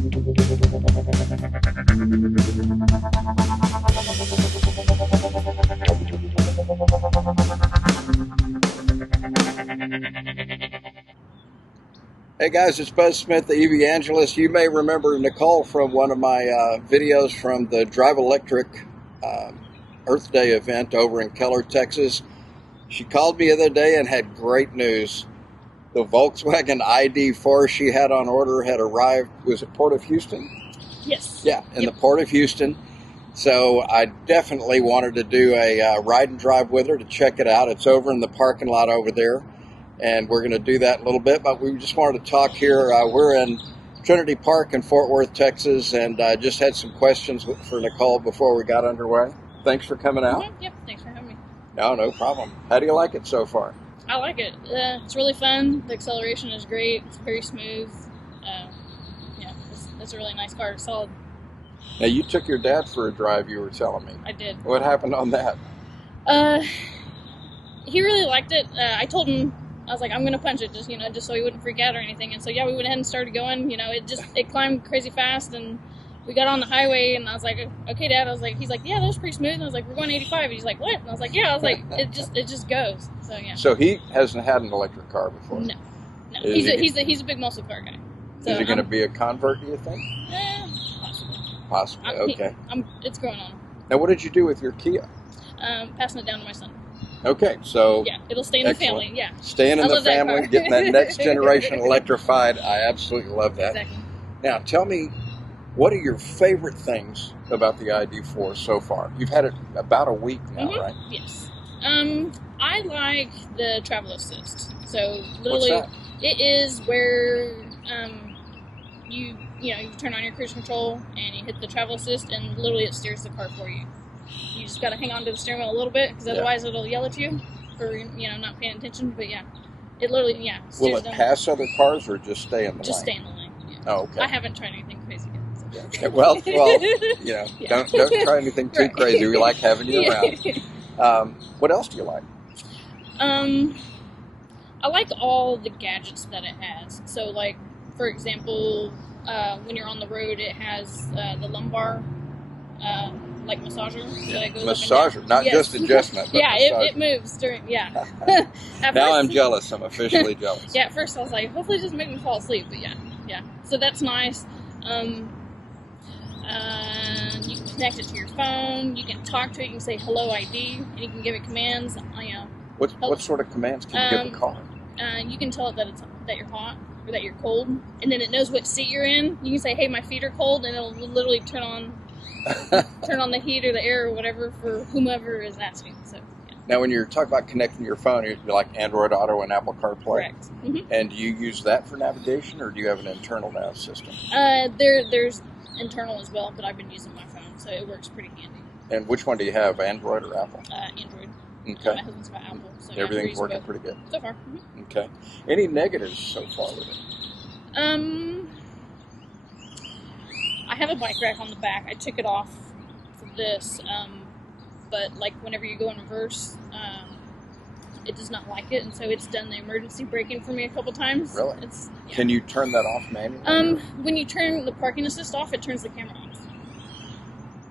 Hey guys, it's Buzz Smith, the EV-angelist. You may remember Nicole from one of my videos from the Drive Electric Earth Day event over in Keller, Texas. She called me the other day and had great news. The Volkswagen ID.4 she had on order had arrived. Was it Port of Houston? Yes. Yeah, in the Port of Houston. So I definitely wanted to do a ride and drive with her to check it out. It's over in the parking lot over there. And we're going to do that in a little bit, but we just wanted to talk here. We're in Trinity Park in Fort Worth, Texas, and just had some questions for Nicole before we got underway. Thanks for coming out. Mm-hmm. Yep, thanks for having me. No problem. How do you like it so far? I like it. It's really fun. The acceleration is great. It's very smooth. Yeah, it's a really nice car. It's solid. Now, you took your dad for a drive, you were telling me. I did. What happened on that? He really liked it. I told him, I was like, I'm going to punch it, just so he wouldn't freak out or anything. And so, yeah, we went ahead and started going. It climbed crazy fast, and we got on the highway, and I was like, okay, Dad. He's like, yeah, that was pretty smooth. And I was like, we're going 85. And he's like, what? And I was like, yeah. I was like, it just goes. So, yeah. So he hasn't had an electric car before? No. He's a big muscle car guy. So is he going to be a convert, do you think? Possibly. Possibly, okay. It's growing on him. Now, what did you do with your Kia? Passing it down to my son. Okay, so yeah, it'll stay in the family. Yeah, staying in the family, getting that next generation electrified. I absolutely love that. Exactly. Now, tell me, what are your favorite things about the ID.4 so far? You've had it about a week now, right? Yes. I like the travel assist. So literally, it is where you turn on your cruise control and you hit the travel assist, and literally it steers the car for you. You just got to hang on to the steering wheel a little bit, because otherwise it'll yell at you for not paying attention. But yeah, it literally Will it pass other cars or just stay in the lane? Just stay in the lane. Yeah. Oh, okay. I haven't tried anything crazy yet. So. Well, don't try anything too crazy. We like having you around. What else do you like? I like all the gadgets that it has. So, like, for example, when you're on the road, it has the lumbar. Like massager. That goes massager, not just adjustment. But yeah, it moves during. Yeah. Now I'm jealous. I'm officially jealous. Yeah, at first I was like, hopefully it doesn't make me fall asleep. But yeah. So that's nice. You can connect it to your phone. You can talk to it. You can say hello ID, and you can give it commands. What sort of commands can you give the car? You can tell it that you're hot or that you're cold, and then it knows what seat you're in. You can say, hey, my feet are cold, and it'll literally turn on the heat or the air or whatever for whomever is asking. So yeah. Now, when you're talking about connecting your phone, you're like Android Auto and Apple CarPlay. Correct. Mm-hmm. And do you use that for navigation, or do you have an internal nav system? There's internal as well, but I've been using my phone, so it works pretty handy. And which one do you have, Android or Apple? Android. Okay. My husband's got Apple, so everything's working pretty good so far. Mm-hmm. Okay. Any negatives so far with it? I have a bike rack on the back. I took it off for this, but like whenever you go in reverse, it does not like it, and so it's done the emergency braking for me a couple times. Really? Can you turn that off manually? When you turn the parking assist off, it turns the camera off.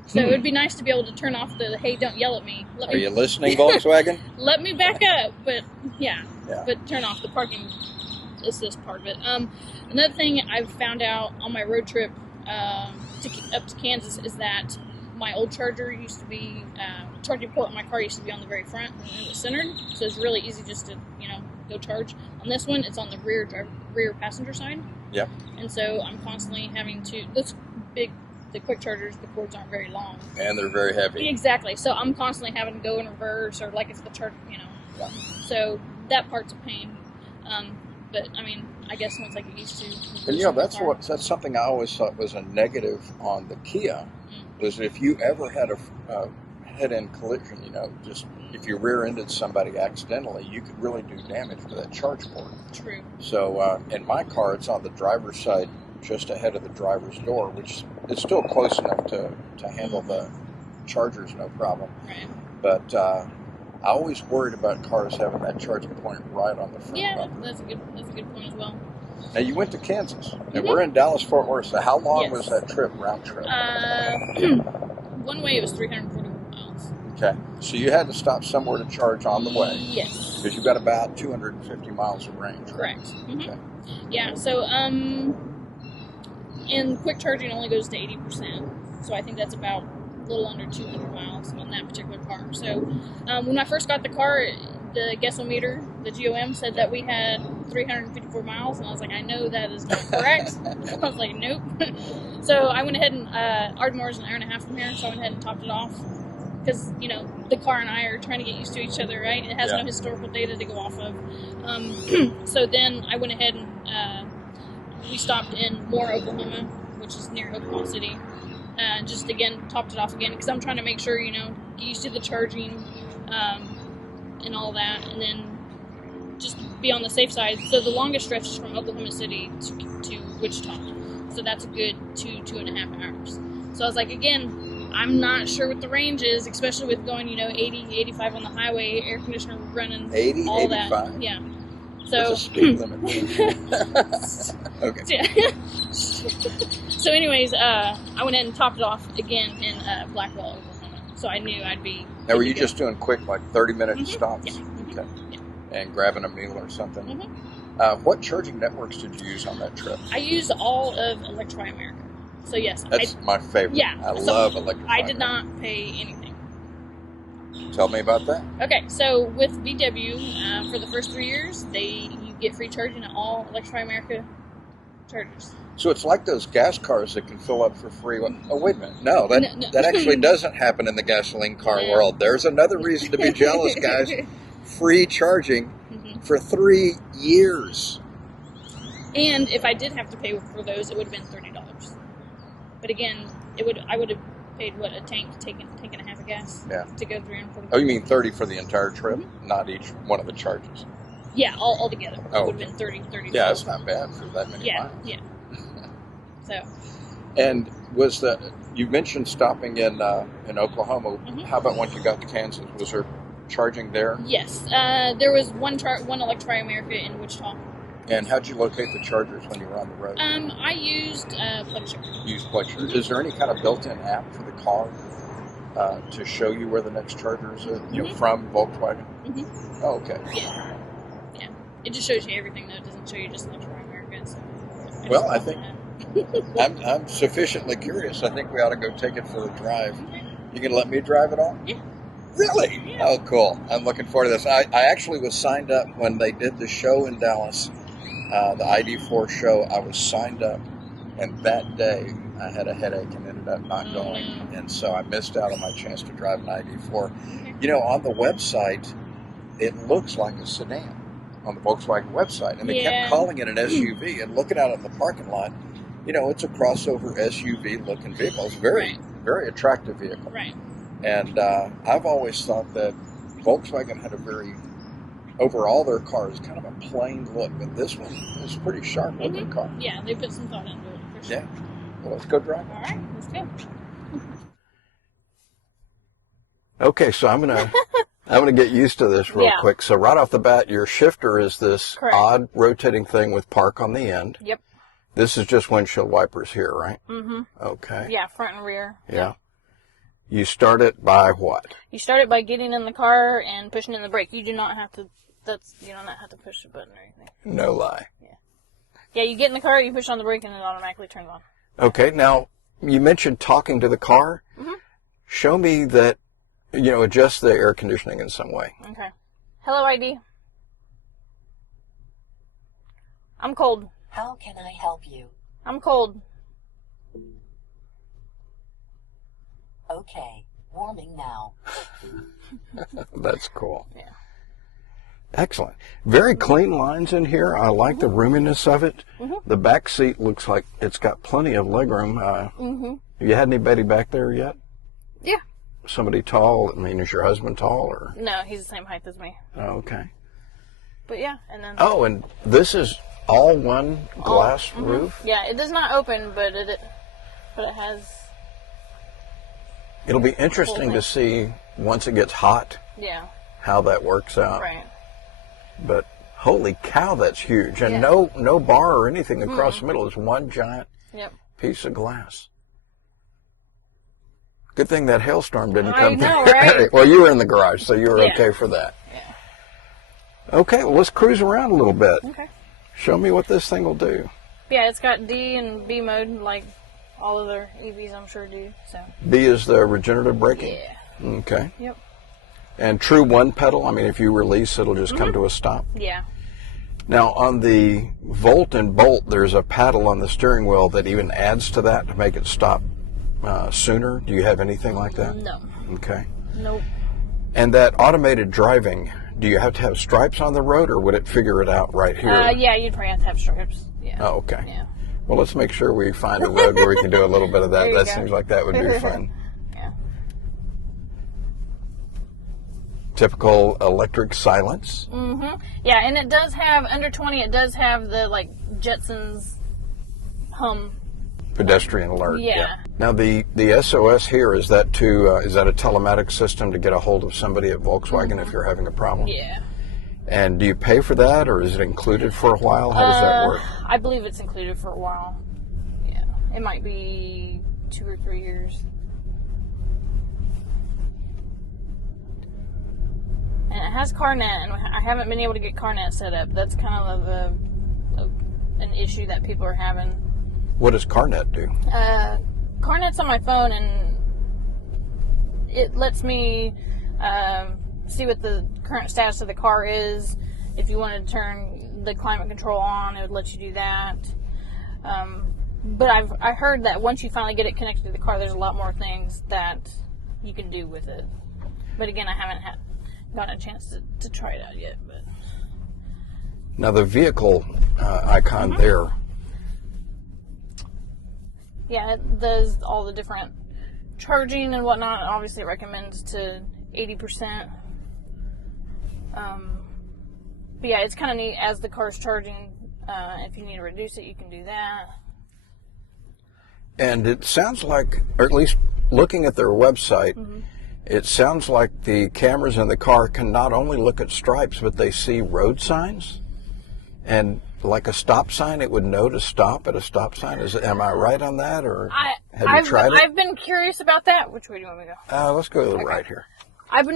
So it would be nice to be able to turn off the hey, don't yell at me. Are you listening, Volkswagen? Let me back up, but yeah, but turn off the parking assist part of it. Another thing I've found out on my road trip up to Kansas is that my old charger used to be charging port in my car used to be on the very front and it was centered, so it's really easy just to go charge. On this one, it's on the rear passenger side. Yeah. And so I'm constantly having to the quick chargers, the cords aren't very long and they're very heavy. Exactly. So I'm constantly having to go in reverse, or like if the charger, Yeah. So that part's a pain. But I mean, I guess once I get used to. And that's something I always thought was a negative on the Kia, was if you ever had a head-end collision, just if you rear-ended somebody accidentally, you could really do damage to that charge port. True. So in my car, it's on the driver's side, just ahead of the driver's door, which is still close enough to handle the chargers, no problem. Right. But I always worried about cars having that charging point right on the front. Yeah, that's a good point as well. Now, you went to Kansas, and we're in Dallas-Fort Worth, so how long was that trip, round trip? One way it was 341 miles. Okay, so you had to stop somewhere to charge on the way. Yes. Because you've got about 250 miles of range. Correct. Mm-hmm. Okay. Yeah, so, and quick charging only goes to 80%, so I think that's about a little under 200 miles on that particular car. So, when I first got the car, the gasometer, the GOM, said that we had 354 miles, and I was like, I know that is not correct. I was like, nope. So I went ahead and, Ardmore's an hour and a half from here, so I went ahead and topped it off. Because, you know, the car and I are trying to get used to each other, right? It has no historical data to go off of. So then I went ahead and we stopped in Moore, Oklahoma, which is near Oklahoma City. Just, again, topped it off again, because I'm trying to make sure, you know, get used to the charging, and all that, and then just be on the safe side. So the longest stretch is from Oklahoma City to Wichita. So that's a good 2.5 hours. So I was like, again, I'm not sure what the range is, especially with going, you know, 80, 85 on the highway, air conditioner running, 80, all 85? That. Yeah. So, that's a speed limit. Okay. So anyways, I went ahead and topped it off again in Blackwell, Oklahoma. So I knew I'd be... Now, were you just doing quick, like 30-minute stops? Yeah. Okay. Yeah. And grabbing a meal or something? What charging networks did you use on that trip? I used all of Electrify America. So yes. That's my favorite. Yeah. I love Electrify I did not pay anything. Tell me about that. Okay, so with VW, for the first 3 years, you get free charging at all Electrify America chargers. So it's like those gas cars that can fill up for free. Oh, wait a minute. No, that actually doesn't happen in the gasoline car world. There's another reason to be jealous, guys. Free charging for 3 years. And if I did have to pay for those, it would have been $30. But again, I would have paid, what, a tank and a half of gas to go 340. Oh, you mean 30 for the entire trip, not each one of the charges? Yeah, all together. Oh. It would have been 30. Yeah, it's not bad for that many miles. Yeah. So. And you mentioned stopping in Oklahoma. How about once you got to Kansas? Was there charging there? Yes. There was one Electrify America in Wichita. And how'd you locate the chargers when you were on the road? I used Plexure. You used Plexure. Is there any kind of built-in app for the car to show you where the next charger is, from Volkswagen? Oh, okay. Yeah. It just shows you everything, though. It doesn't show you just Electrify America. So I think I'm sufficiently curious. I think we ought to go take it for a drive. You can let me drive it all? Yeah. Really? Yeah. Oh, cool. I'm looking forward to this. I actually was signed up when they did the show in Dallas, the ID.4 show. I was signed up, and that day I had a headache and ended up not going. And so I missed out on my chance to drive an ID.4. You know, on the website, it looks like a sedan on the Volkswagen website. And they kept calling it an SUV. And looking out at the parking lot, you know, it's a crossover SUV-looking vehicle. It's very, very attractive vehicle. Right. And I've always thought that Volkswagen had overall their cars, kind of a plain look. But this one is a pretty sharp-looking car. Yeah, they put some thought into it, for sure. Yeah. Well, let's go drive. All right, let's go. Okay, so I'm gonna get used to this real quick. So right off the bat, your shifter is this odd rotating thing with park on the end. Yep. This is just windshield wipers here, right? Okay. Yeah, front and rear. Yeah. You start it by what? You start it by getting in the car and pushing in the brake. You do not have to. You do not have to push the button or anything. No lie. Yeah. Yeah, you get in the car, you push on the brake, and it automatically turns on. Okay. Now you mentioned talking to the car. Show me that. Adjust the air conditioning in some way. Okay. Hello, ID. I'm cold. How can I help you? I'm cold. Okay, warming now. That's cool. Yeah. Excellent. Very clean lines in here. I like the roominess of it. The back seat looks like it's got plenty of legroom. Have you had anybody back there yet? Yeah. Somebody tall? I mean, is your husband tall or? No, he's the same height as me. Oh, okay. But yeah, and then. Oh, and this is all one glass roof? Yeah, it does not open, but it has. It'll be interesting to see once it gets hot. Yeah. How that works out. Right. But Holy cow, that's huge. And no bar or anything across the middle. It's one giant piece of glass. Good thing that hailstorm didn't come through. I know, right? Well, you were in the garage, so you were okay for that. Yeah. Okay, well, let's cruise around a little bit. Okay. Show me what this thing will do. Yeah, it's got D and B mode like all other EVs, I'm sure, do. So. B is the regenerative braking? Yeah. Okay. Yep. And true one pedal? I mean, if you release, it'll just come to a stop? Yeah. Now, on the Volt and Bolt, there's a paddle on the steering wheel that even adds to that to make it stop sooner. Do you have anything like that? No. Okay. Nope. And that automated driving, do you have to have stripes on the road, or would it figure it out right here? Yeah, you'd probably have to have stripes. Yeah. Oh, okay. Yeah. Well, let's make sure we find a road where we can do a little bit of that. There you That go. seems like that would be fun. Yeah. Typical electric silence. Mm-hmm. Yeah, and it does have, under 20, it does have the, like, Jetsons hum. Pedestrian alert. Yeah. Now the SOS here, is that a telematic system to get a hold of somebody at Volkswagen if you're having a problem? Yeah. And do you pay for that, or is it included for a while? How does that work? I believe it's included for a while. Yeah. It might be 2 or 3 years. And it has CarNet, and I haven't been able to get CarNet set up. That's kind of an issue that people are having. What does CarNet do? CarNet's on my phone, and it lets me see what the current status of the car is. If you wanted to turn the climate control on, it would let you do that. But I heard that once you finally get it connected to the car, there's a lot more things that you can do with it. But again, I haven't gotten a chance to try it out yet. But Now the vehicle icon there. Yeah, it does all the different charging and whatnot. Obviously, it recommends to 80%. But yeah, it's kind of neat as the car's charging. If you need to reduce it, you can do that. And it sounds like, or at least looking at their website, it sounds like the cameras in the car can not only look at stripes, but they see road signs. And like a stop sign, it would know to stop at a stop sign. Am I right on that, or have you tried it? I've been curious about that. Which way do you want me to go? Let's go to the right here. I've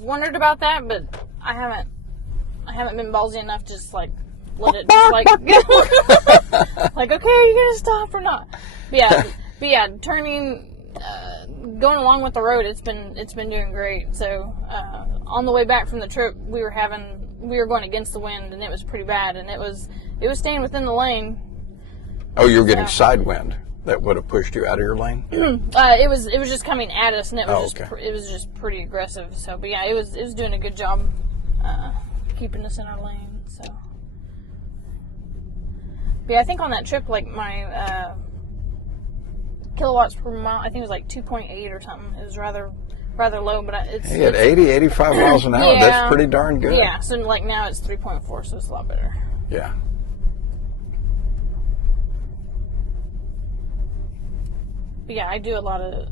wondered about that, but I haven't been ballsy enough to just like let it just like like, okay, are you gonna stop or not? But yeah, turning, going along with the road, it's been doing great. So on the way back from the trip, we were going against the wind, and it was pretty bad, and it was staying within the lane. Oh, you were getting side wind that would have pushed you out of your lane? It was just coming at us, and it was okay. it was just pretty aggressive. So, but yeah, it was doing a good job keeping us in our lane. So, but yeah, I think on that trip, like my kilowatts per mile, I think it was like 2.8 or something. It was rather low, but it's at 85 miles an hour. Yeah, that's pretty darn good. Yeah, so like now it's 3.4, so it's a lot better. Yeah. But yeah, I do a lot of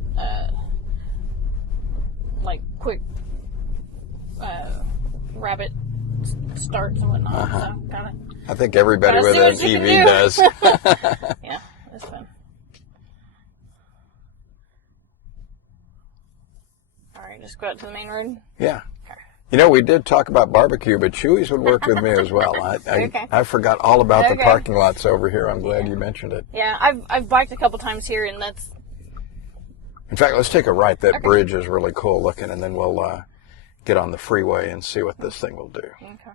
like quick rabbit starts and whatnot. So gotta, I think everybody with an EV does. Yeah, it's fun. All right, just go out to the main road. Yeah. You know, we did talk about barbecue, but Chewy's would work with me as well. I forgot all about the parking lots over here. I'm glad you mentioned it. Yeah, I've biked a couple times here, and that's... In fact, let's take a right. That bridge is really cool looking, and then we'll get on the freeway and see what this thing will do. Okay.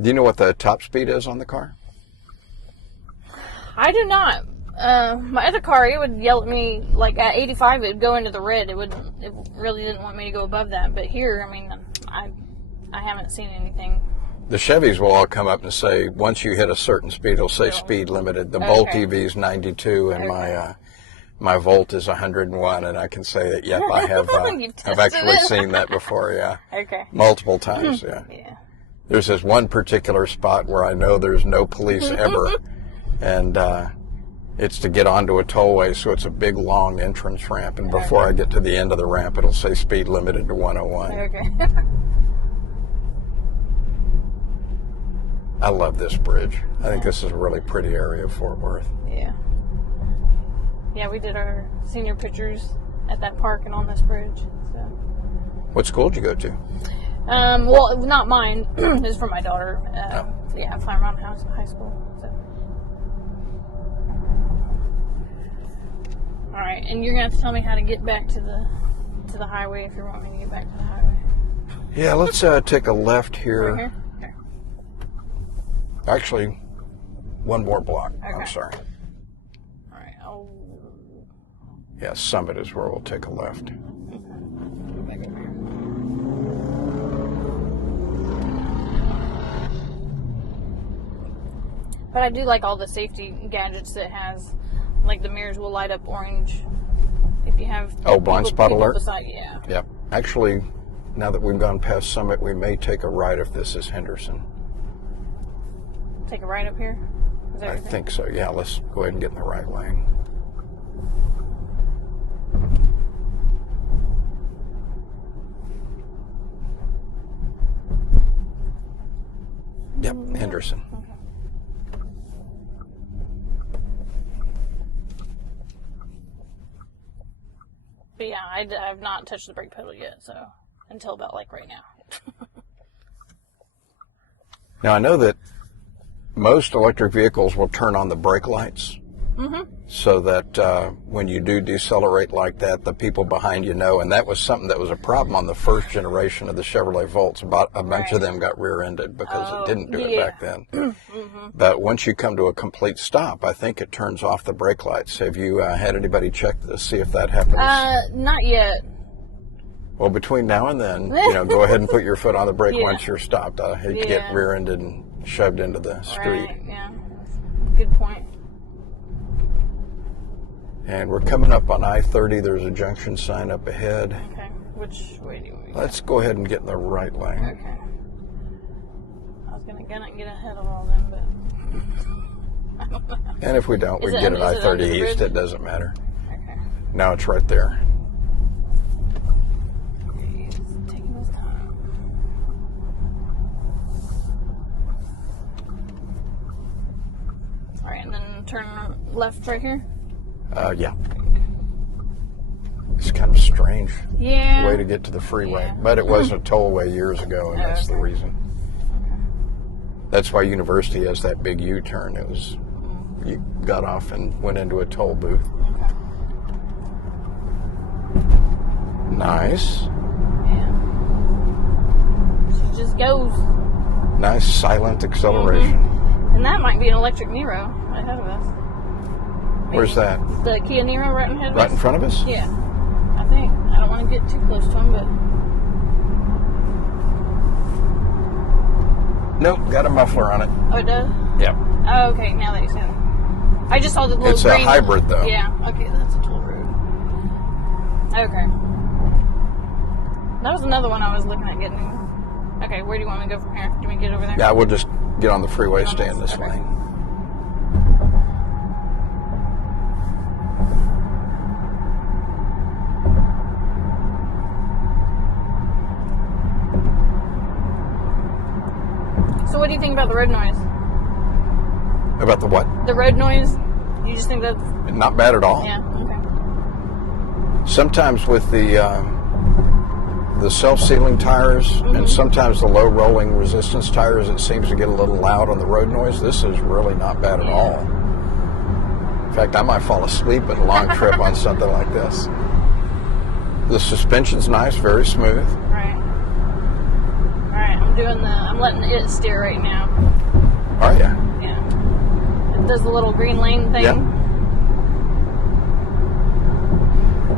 Do you know what the top speed is on the car? I do not. My other car, it would yell at me, like at 85, it would go into the red. It really didn't want me to go above that. But here, I mean, I haven't seen anything. The Chevys will all come up and say, once you hit a certain speed, it'll say speed limited. The Bolt EV is 92, and my Volt is 101, and I can say that, yep, I have I've actually seen that before, yeah. Okay. Multiple times, yeah. Yeah. There's this one particular spot where I know there's no police ever, and It's to get onto a tollway, so it's a big, long entrance ramp. And before I get to the end of the ramp, it'll say speed limited to 101. Okay. I love this bridge. I think this is a really pretty area of Fort Worth. Yeah. Yeah, we did our senior pictures at that park and on this bridge. So. What school did you go to? Well, not mine. It's for my daughter. Yeah, Fire Mountain High School. So. All right, and you're gonna have to tell me how to get back to the highway if you want me to get back to the highway. Yeah, let's take a left here. Right here? Okay. Actually, one more block. Okay. I'm sorry. All right. Yeah, Summit is where we'll take a left. Go back over here. But I do like all the safety gadgets that it has. Like the mirrors will light up orange if you have... Blind spot alert? Beside, yeah. Yep. Actually, now that we've gone past Summit, we may take a right if this is Henderson. Take a right up here? Is that I think so. Yeah, let's go ahead and get in the right lane. Yep, Henderson. Okay. But yeah, I have not touched the brake pedal yet, so until about like right now. Now, I know that most electric vehicles will turn on the brake lights so that when you do decelerate like that, the people behind you know. And that was something that was a problem on the first generation of the Chevrolet Volts. About a bunch of them got rear-ended because it didn't do it back then. But once you come to a complete stop, I think it turns off the brake lights. Have you had anybody check to see if that happens? Not yet. Well, between now and then, go ahead and put your foot on the brake once you're stopped. I hate to get rear-ended and shoved into the street. Right, yeah. Good point. And we're coming up on I-30. There's a junction sign up ahead. Okay. Which way do you want me to go? Let's go ahead and get in the right lane. Okay. I was going to get ahead of all them, but I don't know. And if we don't, we get at I-30 East. It doesn't matter. Okay. Now it's right there. He's taking his time. All right, and then turn left right here? Yeah. It's kind of strange Yeah. way to get to the freeway. Yeah. But it was a tollway years ago, and that's the reason. That's why University has that big U-turn. It was, you got off and went into a toll booth. Okay. Nice. Yeah. She just goes. Nice silent acceleration. And that might be an electric Nero ahead of us. Where's that? The Kia Niro right ahead of us? Right in front of us? Yeah. I think. I don't want to get too close to him, but... Nope, got a muffler on it. Oh, it does? Yep. Oh, okay, now that you said it. I just saw the little It's green... a hybrid, though. Yeah, okay, that's a toll road. Okay. That was another one I was looking at getting... Okay, where do you want me to go from here? Do we get over there? Yeah, we'll just get on the freeway, stay in this Okay. lane. So what do you think about the road noise? About the what? The road noise? You just think that's... Not bad at all. Yeah, okay. Sometimes with the self-sealing tires and sometimes the low rolling resistance tires, it seems to get a little loud on the road noise. This is really not bad at all. In fact, I might fall asleep at a long trip on something like this. The suspension's nice, very smooth. Right. Alright, I'm letting it steer right now. Are you? Yeah. It does the little green lane thing. Yep.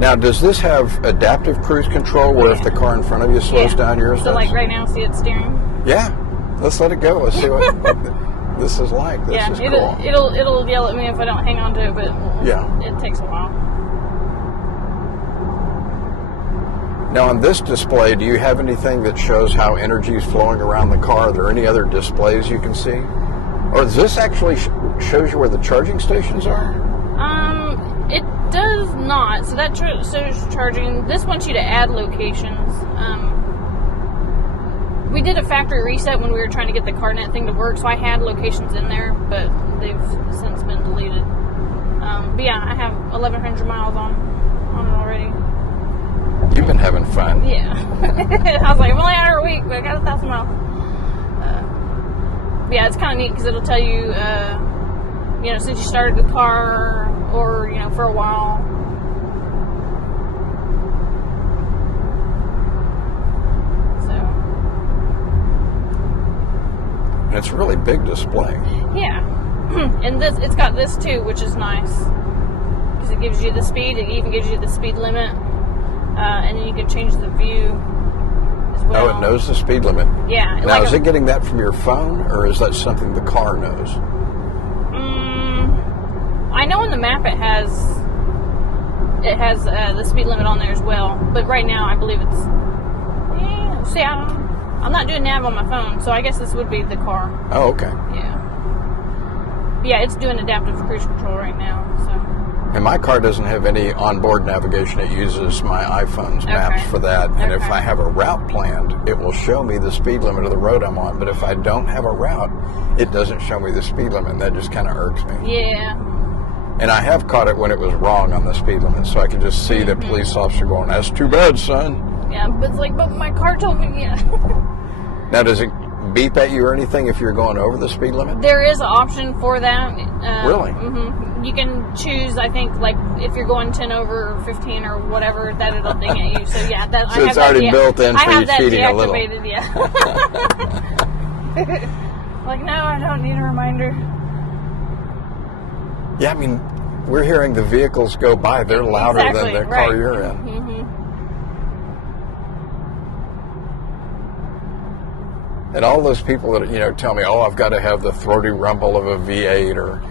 Now, does this have adaptive cruise control where if the car in front of you slows down, yours So does? like right now, see it steering? Yeah. Let's let it go. Let's see what this is like. This is cool. It'll yell at me if I don't hang on to it, but it takes a while. Now, on this display, do you have anything that shows how energy is flowing around the car? Are there any other displays you can see? Or does this actually shows you where the charging stations are? It does not. So that shows charging. This wants you to add locations. We did a factory reset when we were trying to get the CarNet thing to work, so I had locations in there, but they've since been deleted. But yeah, I have 1,100 miles on it already. You've been having fun. Yeah. I was like, I've only had her a week, but I got 1,000 miles. Yeah, it's kind of neat because it'll tell you, since you started the car or, for a while. And it's a really big display. Yeah. And it's got this too, which is nice. Because it gives you the speed, it even gives you the speed limit. And then you can change the view as well. Oh, it knows the speed limit. Yeah. Now, is it getting that from your phone, or is that something the car knows? I know on the map it has the speed limit on there as well. But right now, I believe it's... Yeah, see, I'm not doing nav on my phone, so I guess this would be the car. Oh, okay. Yeah. Yeah, it's doing adaptive cruise control right now, so... And my car doesn't have any onboard navigation. It uses my iPhone's maps for that. And if I have a route planned, it will show me the speed limit of the road I'm on. But if I don't have a route, it doesn't show me the speed limit. And that just kind of irks me. Yeah. And I have caught it when it was wrong on the speed limit. So I can just see the police officer going, "That's too bad, son." Yeah, but it's like, but my car told me, yeah. Now, does it beep at you or anything if you're going over the speed limit? There is an option for that. Really? Mm-hmm. You can choose, I think, like if you're going 10 over 15 or whatever, that it'll ding at you. So yeah, that so it's already built in for you cheating a little. Yeah. Like, no, I don't need a reminder. Yeah, I mean, we're hearing the vehicles go by. They're louder than the car you're in. Mm-hmm. And all those people that, tell me, oh, I've got to have the throaty rumble of a V8 or,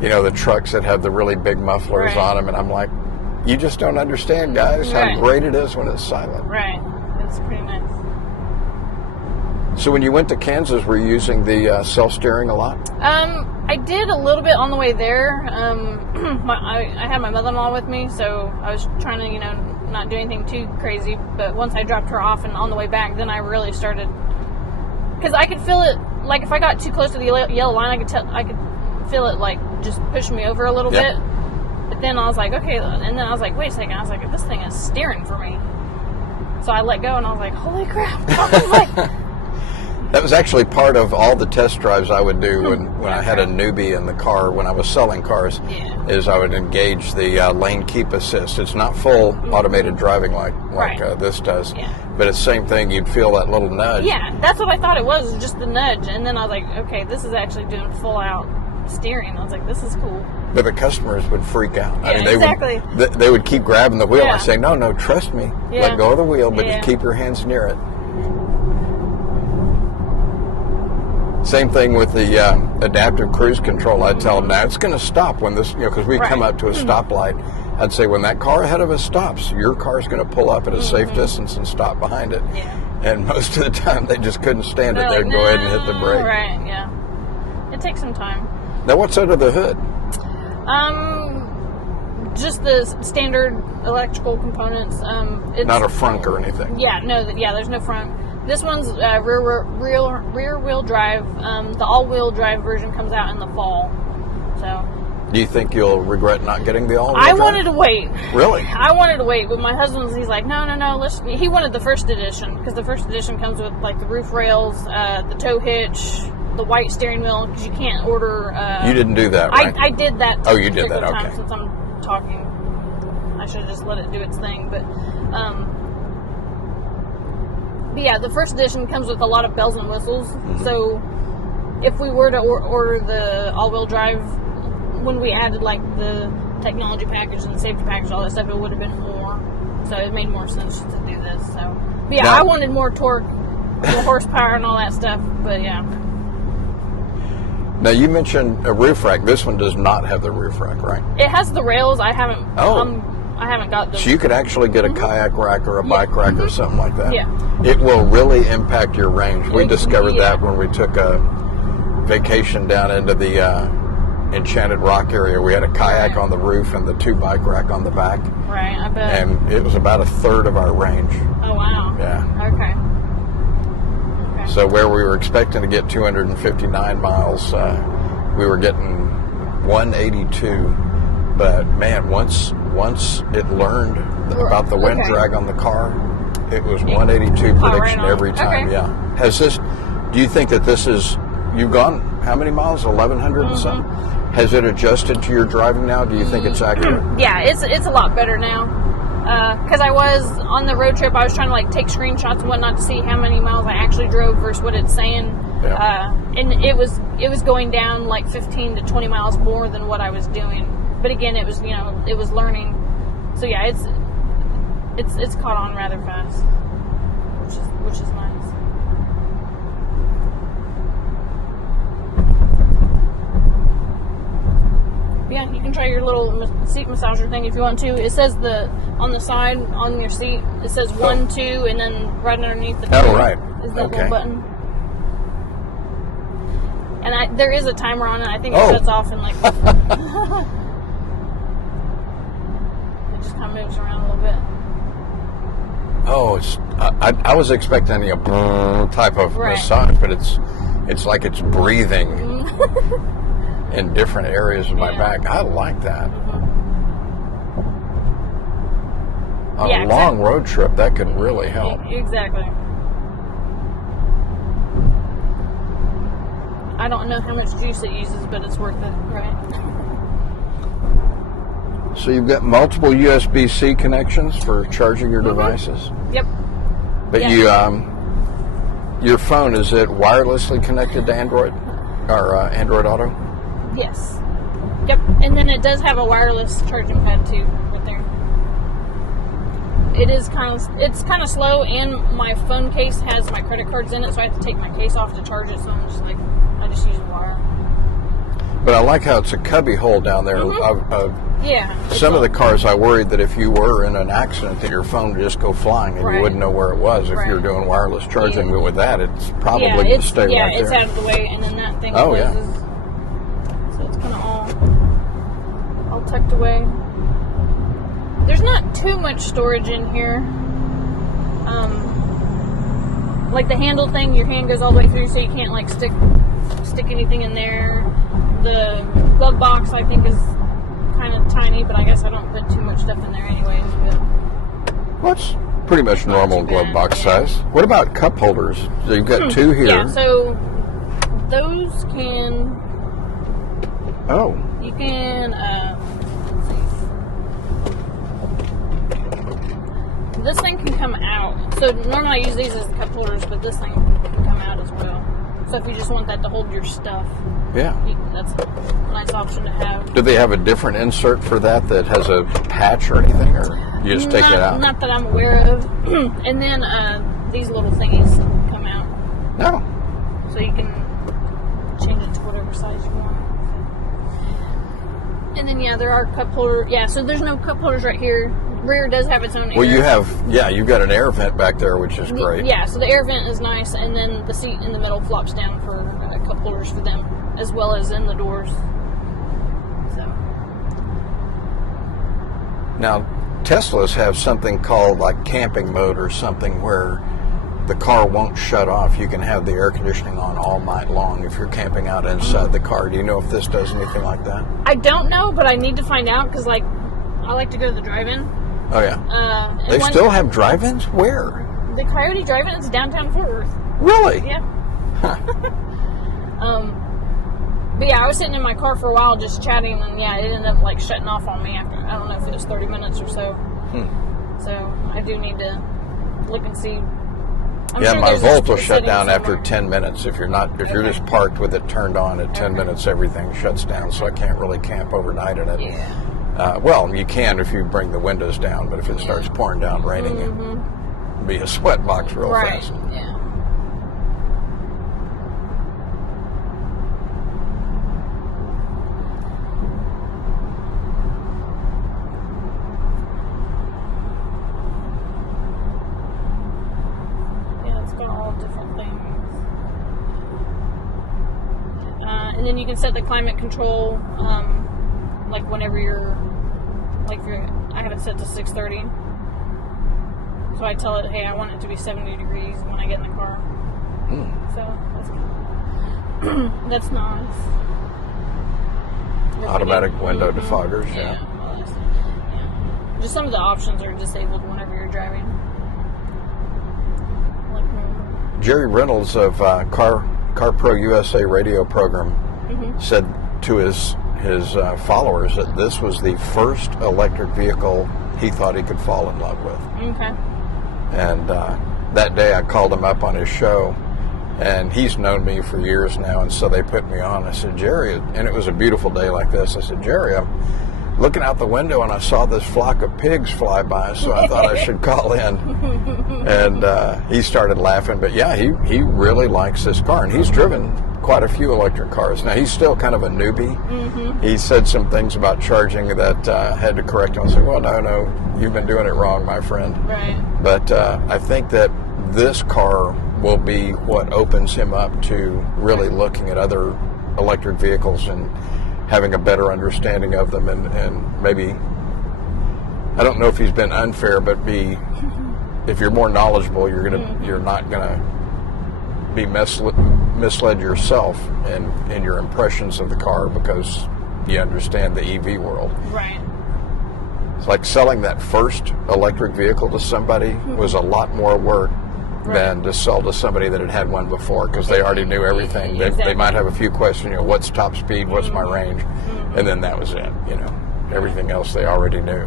the trucks that have the really big mufflers on them. And I'm like, you just don't understand, guys, how great it is when it's silent. Right. That's pretty nice. So when you went to Kansas, were you using the self-steering a lot? I did a little bit on the way there. I had my mother-in-law with me, so I was trying to, not do anything too crazy. But once I dropped her off and on the way back, then I really started... Because I could feel it, like if I got too close to the yellow line, I could feel it like just pushing me over a little bit. But then I was like, okay, and then I was like, wait a second. I was like, this thing is steering for me. So I let go and I was like, holy crap. I was like... That was actually part of all the test drives I would do when I had a newbie in the car, when I was selling cars, is I would engage the lane keep assist. It's not full automated driving like this does, but it's the same thing. You'd feel that little nudge. Yeah, that's what I thought it was just the nudge. And then I was like, okay, this is actually doing full out steering. I was like, this is cool. But the customers would freak out. Yeah, I mean, they would keep grabbing the wheel. I say, no, trust me. Let go of the wheel, but just keep your hands near it. Same thing with the adaptive cruise control. I'd tell them, now it's going to stop when this, because we come up to a stoplight. I'd say, when that car ahead of us stops, your car's going to pull up at a safe distance and stop behind it. Yeah. And most of the time, they just couldn't stand it. They'd go ahead and hit the brake. Right, yeah. It takes some time. Now, what's under the hood? Just the standard electrical components. It's not a frunk or anything. Yeah, there's no frunk. This one's rear wheel drive. The all-wheel drive version comes out in the fall. So. Do you think you'll regret not getting the all-wheel drive? I wanted to wait. Really? I wanted to wait, but my husband's, he's like, no. He wanted the first edition, because the first edition comes with like the roof rails, the tow hitch, the white steering wheel, because you can't order... you didn't do that, right? I did that. Oh, you did that, okay. Since I'm talking, I should have just let it do its thing, but yeah, the first edition comes with a lot of bells and whistles. So if we were to order the all-wheel drive, when we added like the technology package and the safety package, all that stuff, it would have been more. So it made more sense to do this. So, but yeah, I wanted more torque, more horsepower, and all that stuff. But yeah. Now you mentioned a roof rack. This one does not have the roof rack, right? It has the rails. I haven't. I haven't got those. So you could actually get a kayak rack or a bike rack or something like that. Yeah. It will really impact your range. We discovered that when we took a vacation down into the Enchanted Rock area. We had a kayak on the roof and the 2 bike rack on the back. Right, I bet. And it was about a third of our range. Oh, wow. Yeah. Okay. So where we were expecting to get 259 miles, we were getting 182. But man, once it learned about the wind drag on the car, it was 182 prediction every time. Yeah. Has this? Do you think that this is? You've gone how many miles? 1,100 and something. Has it adjusted to your driving now? Do you think it's accurate? Yeah, it's a lot better now. Because I was on the road trip, I was trying to like take screenshots and whatnot to see how many miles I actually drove versus what it's saying. Yeah. And it was going down like 15 to 20 miles more than what I was doing. But again, it was it was learning. So yeah, it's caught on rather fast, which is nice. Yeah, you can try your little seat massager thing if you want to. It says on the side on your seat, it says 1, 2, and then right underneath the right. is that little button. And there is a timer on it. I think it shuts off in like. It just kind of moves around a little bit. Oh, I was expecting a type of massage, but it's like it's breathing. In different areas of my back. I like that. On a long road trip, that could really help. Exactly. I don't know how much juice it uses, but it's worth it, right? So you've got multiple USB-C connections for charging your devices? Yep. But your phone, is it wirelessly connected to Android or Android Auto? Yes. Yep. And then it does have a wireless charging pad too, right there. It's kind of slow, and my phone case has my credit cards in it, so I have to take my case off to charge it. So I just use the wire. But I like how it's a cubby hole down there. Some of the cars, I worried that if you were in an accident, that your phone would just go flying and you wouldn't know where it was if you're doing wireless charging. But with that, it's probably going to stay right there. Yeah, it's out of the way, and then that thing closes. Yeah. So it's kind of all tucked away. There's not too much storage in here. Like the handle thing, your hand goes all the way through, so you can't like stick anything in there. The glove box, I think, is kind of tiny, but I guess I don't put too much stuff in there anyways. Well, it's pretty much normal glove box size. What about cup holders? So you've got 2 here. Yeah, so those can... Oh. You can, let's see. This thing can come out. So normally I use these as cup holders, but this thing can come out as well. So if you just want that to hold your stuff, that's a nice option to have. Do they have a different insert for that has a patch or anything, or you just take it out? Not that I'm aware of. And then these little thingies come out. No. So you can change it to whatever size you want. And then there are cup holders. Yeah, so there's no cup holders right here. Rear does have its own air. Well, you've got an air vent back there, which is great. Yeah, so the air vent is nice, and then the seat in the middle flops down for cup holders for them, as well as in the doors. So. Now, Teslas have something called like camping mode or something where the car won't shut off. You can have the air conditioning on all night long if you're camping out inside the car. Do you know if this does anything like that? I don't know, but I need to find out because, I like to go to the drive-in. Oh, yeah. They still have drive-ins? Where? The Coyote Drive-In is downtown Fort Worth. Really? Yeah. Huh. But yeah, I was sitting in my car for a while just chatting, and it ended up shutting off on me after, I don't know if it was 30 minutes or so. So I do need to look and see. My Volt will shut down after 10 minutes. If you're just parked with it turned on at 10 minutes, everything shuts down. So I can't really camp overnight in it. Yeah. Well, you can if you bring the windows down, but if it starts pouring down, raining, it'll be a sweat box real fast. Yeah. and then you can set the climate control, like whenever I have it set to 6:30. So I tell it, hey, I want it to be 70 degrees when I get in the car. So that's nice. Automatic window defoggers, yeah. Just some of the options are disabled whenever you're driving. Jerry Reynolds of Car Pro USA radio program said to his followers that this was the first electric vehicle he thought he could fall in love with. Okay. And that day I called him up on his show, and he's known me for years now, and so they put me on. I said, Jerry, and it was a beautiful day like this. I said, Jerry, I'm looking out the window and I saw this flock of pigs fly by, so I thought I should call in. And he started laughing, but yeah, he really likes this car, and he's driven quite a few electric cars. Now, he's still kind of a newbie. He said some things about charging that I had to correct him. I said, well, no, you've been doing it wrong, my friend. Right. But I think that this car will be what opens him up to really looking at other electric vehicles and having a better understanding of them, and maybe, I don't know if he's been unfair, but if you're more knowledgeable, you're not gonna be misled yourself in your impressions of the car, because you understand the EV world. Right. It's like selling that first electric vehicle to somebody was a lot more work than to sell to somebody that had one before, because they already knew everything. They might have a few questions, what's top speed, what's my range, and then that was it. Everything else they already knew.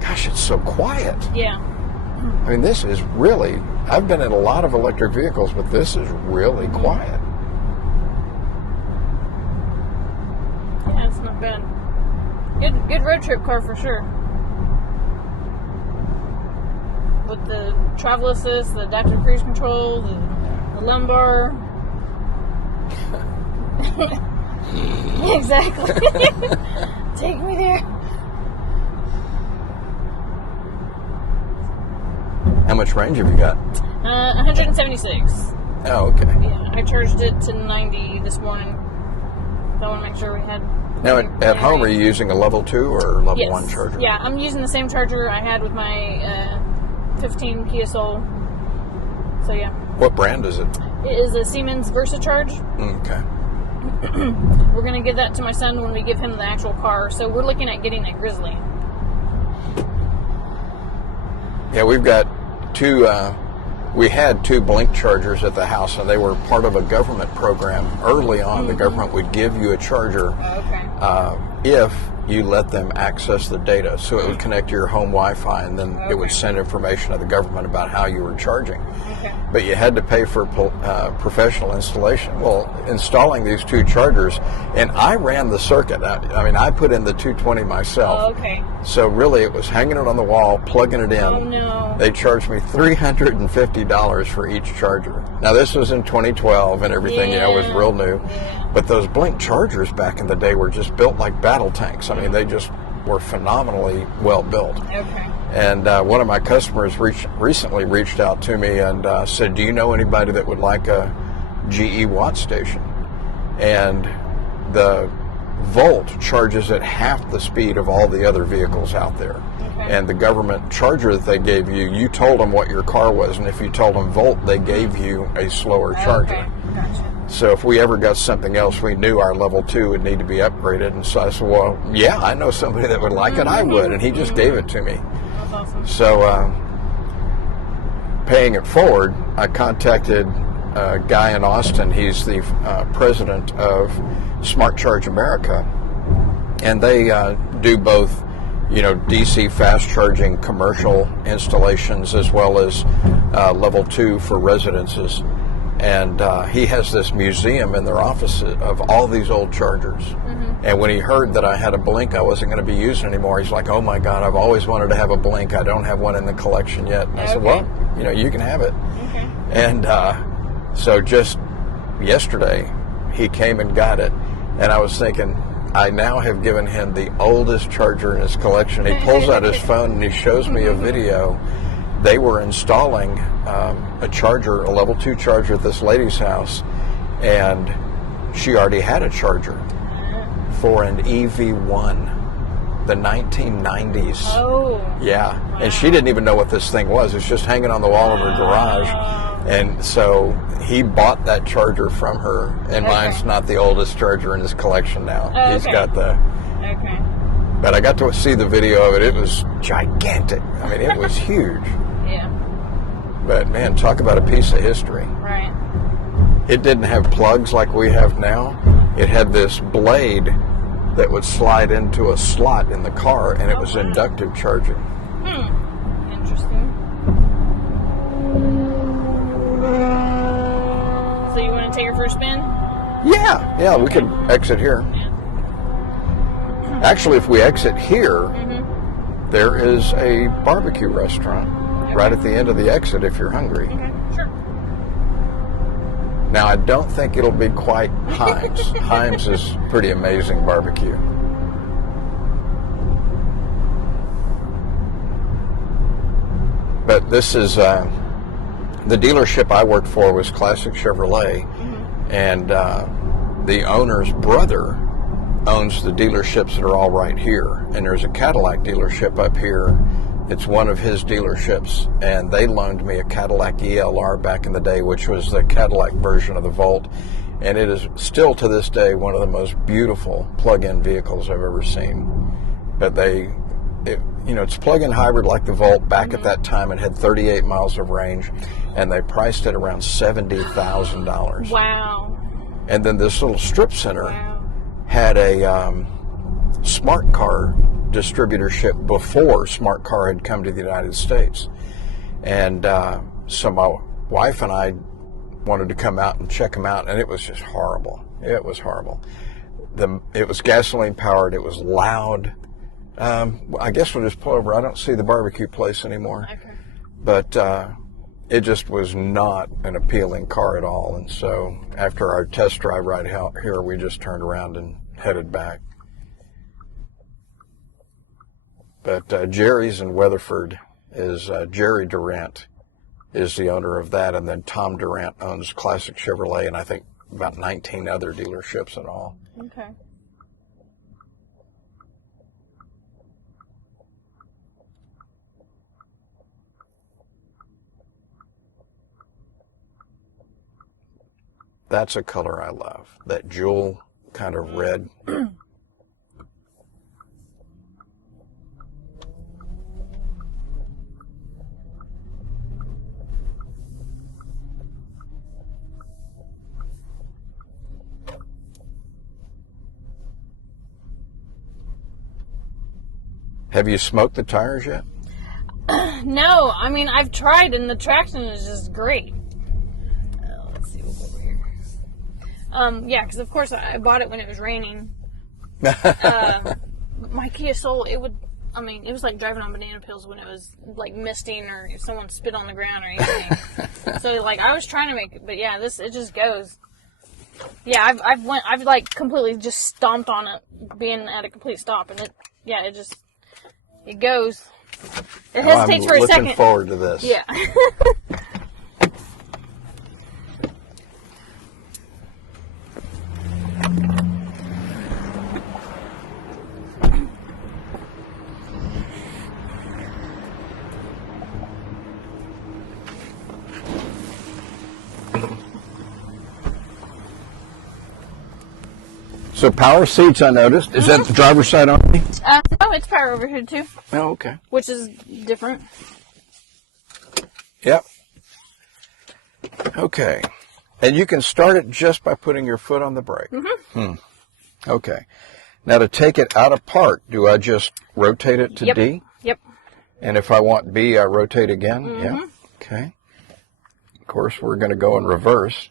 Gosh, it's so quiet. Yeah. I mean, this is really, I've been in a lot of electric vehicles, but this is really quiet. Yeah, it's not bad. Good road trip car for sure. With the travel assist, the adaptive cruise control, the lumbar. Exactly. Take me there. How much range have you got? 176. Oh, okay. Yeah, I charged it to 90 this morning. So I want to make sure we had. Now, at home, are you using a level 2 or level 1 charger? Yeah, I'm using the same charger I had with my 15 Kia Soul. So, yeah. What brand is it? It is a Siemens VersaCharge. Okay. We're going to give that to my son when we give him the actual car. So, we're looking at getting a Grizzly. Yeah, we've got we had 2 Blink chargers at the house, and they were part of a government program. Early on, the government would give you a charger if you let them access the data. So it would connect to your home Wi-Fi, and then it would send information to the government about how you were charging. Okay. But you had to pay for professional installation. Well, installing these 2 chargers, and I ran the circuit. I mean, I put in the 220 myself. Oh, okay. So really, it was hanging it on the wall, plugging it in. Oh, no. They charged me $350 for each charger. Now, this was in 2012, and everything, was real new. Yeah. But those Blink chargers back in the day were just built like battle tanks. I mean, they just were phenomenally well built. Okay. And one of my customers recently reached out to me and said, do you know anybody that would like a GE Watt station? And the Volt charges at half the speed of all the other vehicles out there. Okay. And the government charger that they gave you, you told them what your car was, and if you told them Volt, they gave you a slower charger. Okay. Gotcha. So if we ever got something else, we knew our level 2 would need to be upgraded. And so I said, well, yeah, I know somebody that would like it. I would. And he just gave it to me. That's awesome. So paying it forward, I contacted a guy in Austin. He's the president of Smart Charge America. And they do both, DC fast charging commercial installations as well as level 2 for residences. And he has this museum in their office of all these old chargers. And when he heard that I had a Blink I wasn't going to be using anymore, he's like, oh my God, I've always wanted to have a Blink. I don't have one in the collection yet. And I said, well, you can have it. Okay. And so just yesterday, he came and got it. And I was thinking, I now have given him the oldest charger in his collection. He pulls out his phone and he shows me a video. they were installing a charger, a level 2 charger at this lady's house, and she already had a charger for an EV1, the 1990s. Oh. Yeah, and she didn't even know what this thing was. It's just hanging on the wall of her garage. And so he bought that charger from her, and mine's not the oldest charger in his collection now. He's got the... Okay. But I got to see the video of it. It was gigantic. I mean, it was huge. Yeah. But, man, talk about a piece of history. Right. It didn't have plugs like we have now. It had this blade that would slide into a slot in the car, and it was inductive charging. Interesting. So you want to take your first spin? Yeah, we could exit here. Yeah. Actually, if we exit here, there is a barbecue restaurant right at the end of the exit if you're hungry. Okay, sure. Now, I don't think it'll be quite Heinz. Heinz is pretty amazing barbecue. But this is, the dealership I worked for was Classic Chevrolet, and the owner's brother owns the dealerships that are all right here. And there's a Cadillac dealership up here. It's one of his dealerships, and they loaned me a Cadillac ELR back in the day, which was the Cadillac version of the Volt. And it is still to this day one of the most beautiful plug-in vehicles I've ever seen. But it's plug-in hybrid like the Volt. Back at that time, it had 38 miles of range, and they priced it around $70,000. Wow. And then this little strip center had a smart car distributorship before smart car had come to the United States. And so my wife and I wanted to come out and check them out, and it was just horrible. It was horrible. It was gasoline powered. It was loud. I guess we'll just pull over. I don't see the barbecue place anymore. Okay. But it just was not an appealing car at all. And so after our test drive right here, we just turned around and headed back. But Jerry's in Weatherford is Jerry Durant is the owner of that, and then Tom Durant owns Classic Chevrolet, and I think about 19 other dealerships in all. Okay. That's a color I love, that jewel kind of red. Have you smoked the tires yet? No, I mean, I've tried, and the traction is just great. Let's see what's over here. Yeah, because of course I bought it when it was raining. My Kia Soul, it was like driving on banana peels when it was like misting or if someone spit on the ground or anything. So like I was trying to make it, but yeah, it just goes. Yeah, I've like completely just stomped on it, being at a complete stop, and it goes. It hesitates for a second. I'm looking forward to this. Yeah. So power seats, I noticed. Is that the driver's side only? No, it's power over here too. Oh, okay. Which is different. Yep. Okay. And you can start it just by putting your foot on the brake. Okay. Now to take it out of park, do I just rotate it to D? Yep. And if I want B, I rotate again? Yeah. Okay. Of course, we're going to go in reverse.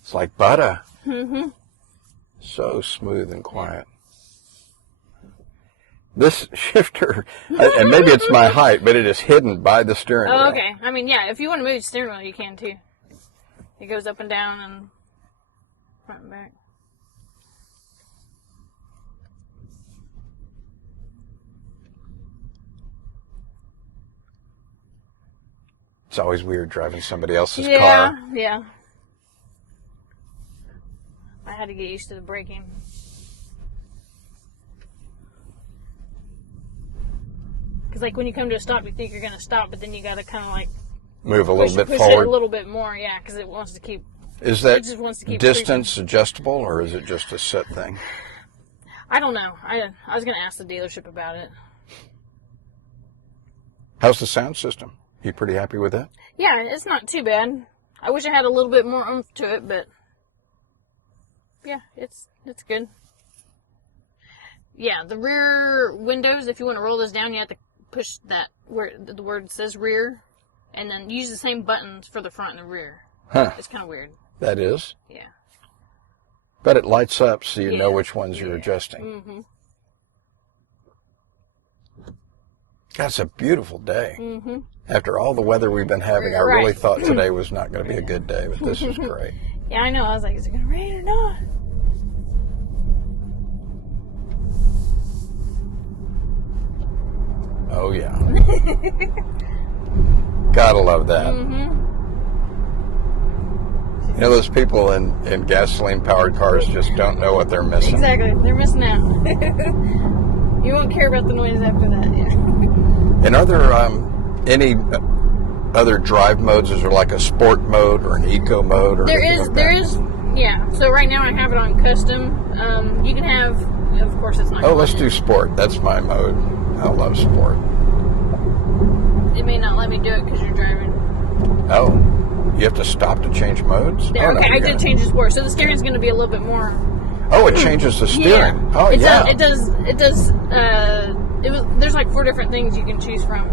It's like butter. So smooth and quiet. This shifter, and maybe it's my height, but it is hidden by the steering wheel. Oh, okay. I mean, yeah, if you want to move the steering wheel, you can too. It goes up and down and front and back. It's always weird driving somebody else's car. Yeah. I had to get used to the braking. Because, like, when you come to a stop, you think you're going to stop, but then you got to kind of, like, move a little bit push forward. it a little bit more, yeah, because it wants to keep... Is that just wants to keep distance creeping. adjustable, or is it just a set thing? I don't know. I was going to ask the dealership about it. How's the sound system? You pretty happy with that? Yeah, it's not too bad. I wish I had a little bit more oomph to it, but yeah, it's good. Yeah, the rear windows, if you want to roll this down, you have to push that where the word says rear, and then use the same buttons for the front and the rear. Huh. It's kind of weird. That is? Yeah. But it lights up so you know which ones you're adjusting. Mm-hmm. God, it's a beautiful day. Mm-hmm. After all the weather we've been having, I really thought today was not going to be a good day, but this is great. Yeah, I know. I was like, is it going to rain or not? Oh, yeah. Gotta love that. Mm-hmm. You know, those people in gasoline-powered cars just don't know what they're missing. Exactly. They're missing out. You won't care about the noise after that, yeah. And are there any other drive modes? Is there like a sport mode or an eco mode? Or There is, yeah. So right now I have it on custom. You can have, of course it's not. Oh, let's do sport. That's my mode. I love sport. It may not let me do it because you're driving. Oh, you have to stop to change modes? Yeah, oh, okay, no, I did change the sport. So the steering's going to be a little bit more. Oh, it changes the steering. Yeah. Oh, yeah. It does. There's like 4 different things you can choose from.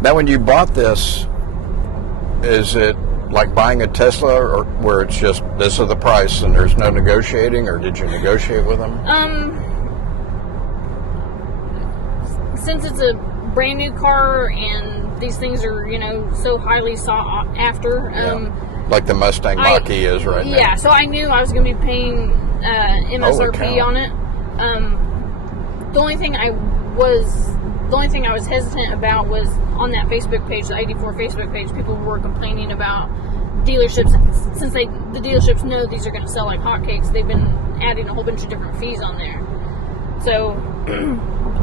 Now, when you bought this, is it like buying a Tesla, or where it's just this is the price and there's no negotiating, or did you negotiate with them? Since it's a brand new car and these things are, so highly sought after. Like the Mustang Mach-E is right now. Yeah, so I knew I was going to be paying MSRP on it. The only thing I was hesitant about was on that Facebook page, the ID.4 Facebook page, people were complaining about dealerships. Since the dealerships know these are going to sell like hotcakes, they've been adding a whole bunch of different fees on there. So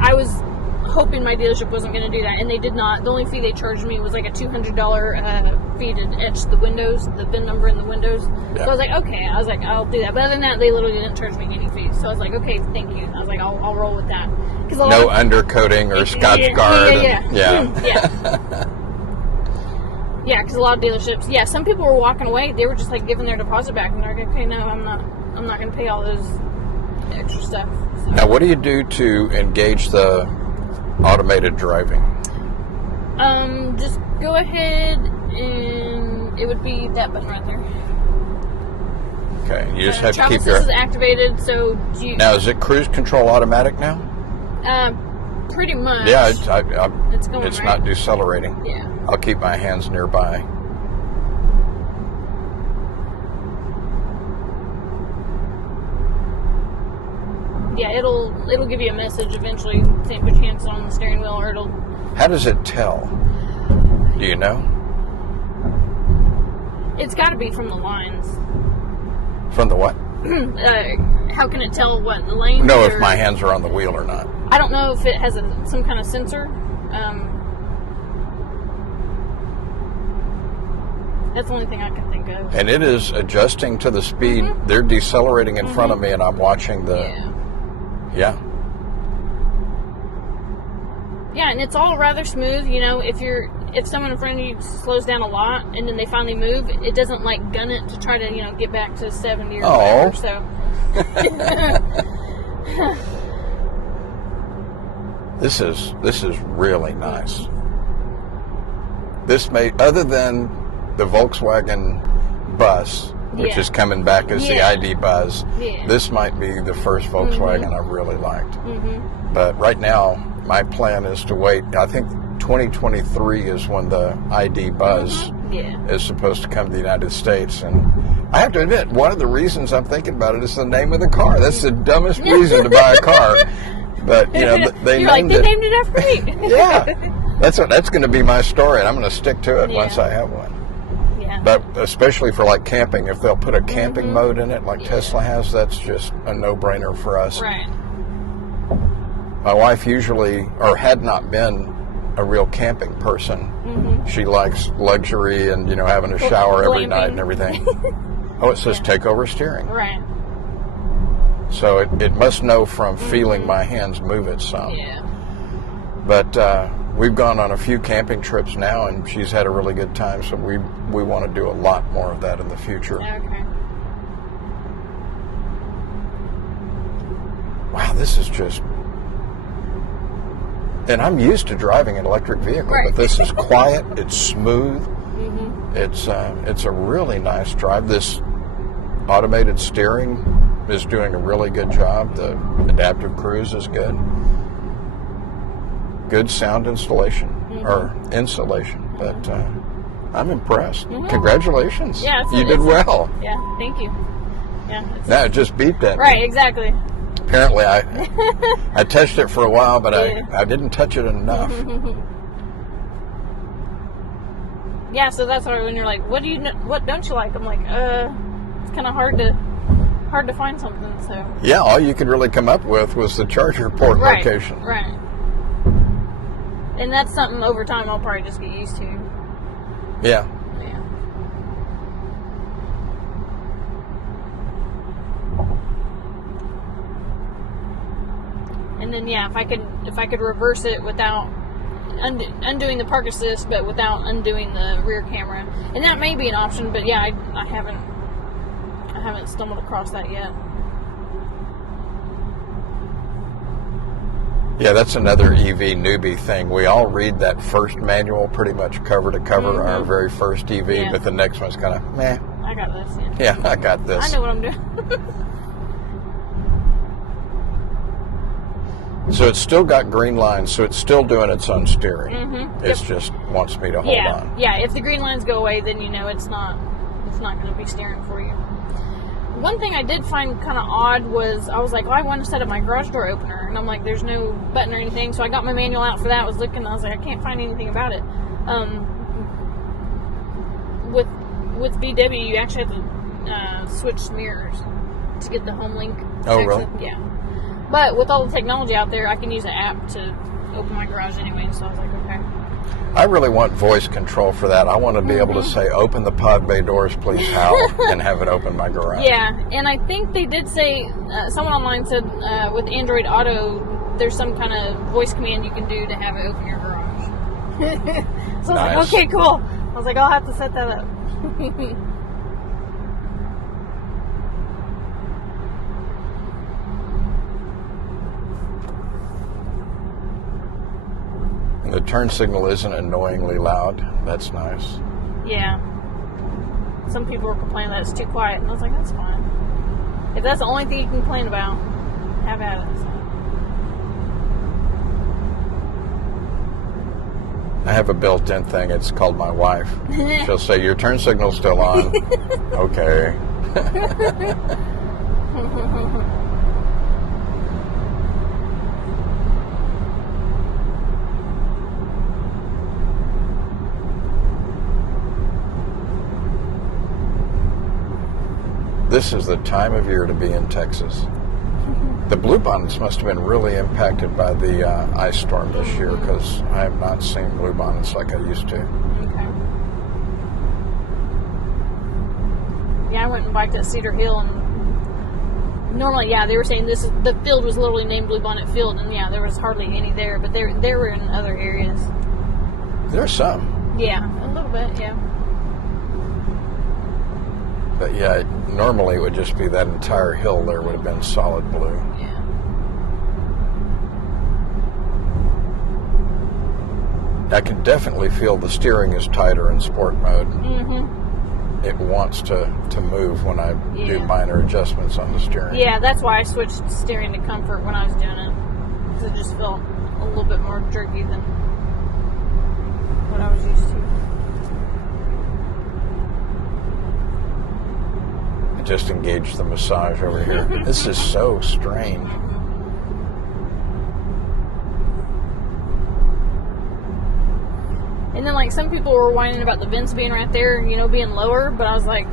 I was hoping my dealership wasn't going to do that, and they did not. The only fee they charged me was like a $200 fee to etch the windows, the VIN number in the windows. Yeah. So I was like, okay. I was like, I'll do that. But other than that, they literally didn't charge me any fees. So I was like, okay, thank you. I was like, I'll roll with that. No undercoating or Scotch Guard. Yeah, because a lot of dealerships, some people were walking away. They were just like giving their deposit back, and they're like, okay, no, I'm not going to pay all those extra stuff. So. Now, what do you do to engage the automated driving? Just go ahead and it would be that button right there. Okay, you just have to keep your... This is activated, so... Now, is it cruise control automatic now? Pretty much. Yeah, it's going it's right. not decelerating. Yeah. I'll keep my hands nearby. Yeah, it'll give you a message eventually saying put your hands on the steering wheel, or it'll... How does it tell? Do you know? It's got to be from the lines. From the what? How can it tell what the lanes? No, if my hands are on the wheel or not. I don't know if it has some kind of sensor. That's the only thing I can think of. And it is adjusting to the speed. Mm-hmm. They're decelerating in front of me, and I'm watching the... Yeah. Yeah, and it's all rather smooth. If someone in front of you slows down a lot and then they finally move, it doesn't like gun it to try to get back to 70 or whatever. So. This is really nice. This may, other than the Volkswagen bus, which is coming back as the ID Buzz, this might be the first Volkswagen I really liked. Mm-hmm. But right now, my plan is to wait. I think 2023 is when the ID Buzz is supposed to come to the United States. And I have to admit, one of the reasons I'm thinking about it is the name of the car. That's the dumbest reason to buy a car. But, they named it after me. Yeah. That's going to be my story, and I'm going to stick to it once I have one. Yeah. But especially for like camping, if they'll put a camping mode in it like Tesla has, that's just a no-brainer for us. Right. My wife usually, or had not been a real camping person. She likes luxury and, having a shower every night and everything. Oh, it says take over steering. Right. So it must know from feeling my hands move it some. Yeah. But we've gone on a few camping trips now, and she's had a really good time, so we want to do a lot more of that in the future. Okay. Wow, this is just... And I'm used to driving an electric vehicle, but this is quiet, it's smooth, it's a really nice drive. This automated steering is doing a really good job. The adaptive cruise is good. Good sound installation, or insulation, but I'm impressed. Congratulations. Yeah, you did well. Yeah, thank you. Yeah. Now it just beeped at me. Right, exactly. Apparently, I touched it for a while, but I didn't touch it enough. Yeah, so that's why when you're like, what don't you like? I'm like, it's kind of hard to find something. So yeah, all you could really come up with was the charger port location. Right. And that's something over time I'll probably just get used to. Yeah. And then if I could reverse it without undoing the park assist, but without undoing the rear camera, and that may be an option. But I haven't stumbled across that yet. Yeah, that's another EV newbie thing. We all read that first manual pretty much cover to cover, our very first EV, but the next one's kind of meh. I got this. Yeah, I got this. I know what I'm doing. So it's still got green lines, so it's still doing its own steering. It just wants me to hold on. Yeah, if the green lines go away, then it's not going to be steering for you. One thing I did find kind of odd was I was like, I want to set up my garage door opener, and I'm like, there's no button or anything, so I got my manual out for that. I was looking, and I was like, I can't find anything about it. With VW, you actually have to switch mirrors to get the home link. Oh, really? Yeah. But with all the technology out there, I can use an app to open my garage anyway, so I was like, okay. I really want voice control for that. I want to be able to say, open the pod bay doors, please, Hal, and have it open my garage. Yeah, and I think they did say, someone online said with Android Auto, there's some kind of voice command you can do to have it open your garage. So I was like, okay, cool. I was like, I'll have to set that up. And the turn signal isn't annoyingly loud. That's nice. Yeah. Some people were complaining that it's too quiet, and I was like, that's fine. If that's the only thing you can complain about, have at it. So. I have a built-in thing. It's called my wife. She'll say, your turn signal's still on. Okay. This is the time of year to be in Texas. The bluebonnets must have been really impacted by the ice storm this year, because I have not seen bluebonnets like I used to. Okay. Yeah, I went and biked at Cedar Hill, and normally, they were saying the field was literally named Bluebonnet Field, and there was hardly any there, but there were in other areas. There's some. Yeah, a little bit, yeah. But normally it would just be that entire hill there would have been solid blue. Yeah. I can definitely feel the steering is tighter in sport mode. It wants to move when I do minor adjustments on the steering. Yeah, that's why I switched steering to comfort when I was doing it. Because it just felt a little bit more jerky than what I was used to. Just engage the massage over here. This is so strange. then, like, some people were whining about the vents being right there, you know, being lower, but I was like,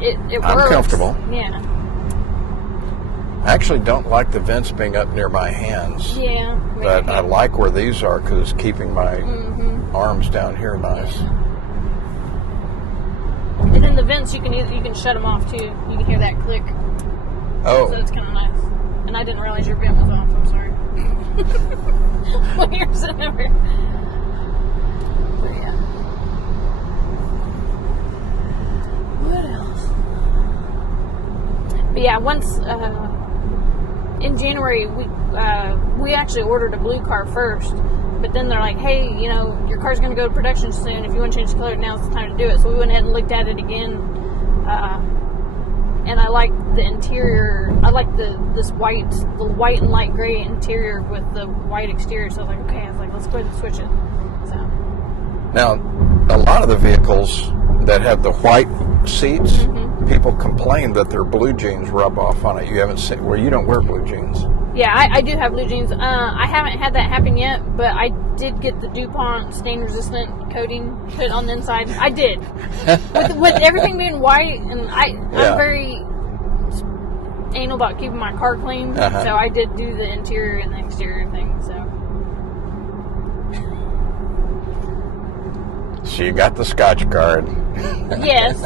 it works. I'm comfortable. Yeah. I actually don't like the vents being up near my hands. Yeah. But I like where these are because it's keeping my arms down here nice. And then the vents, you can shut them off too. You can hear that click. Oh. So it's kind of nice. And I didn't realize your vent was off. I'm sorry. When you're sitting over here. But yeah. What else? But yeah, once in January we actually ordered a blue car first. But then they're like, hey, you know, your car's going to go to production soon. If you want to change the color, now's the time to do it. So we went ahead and looked at it again. And I like the interior. I like the white and light gray interior with the white exterior. So I was like, okay. I was like, let's go ahead and switch it. So now, a lot of the vehicles that have the white seats, people complain that their blue jeans rub off on it. You haven't seen where you don't wear blue jeans. Yeah, I do have blue jeans. I haven't had that happen yet, but I did get the DuPont stain-resistant coating put on the inside. I did. With everything being white, and I'm very anal about keeping my car clean, so I did do the interior and the exterior thing. So you got the Scotch card. Yes.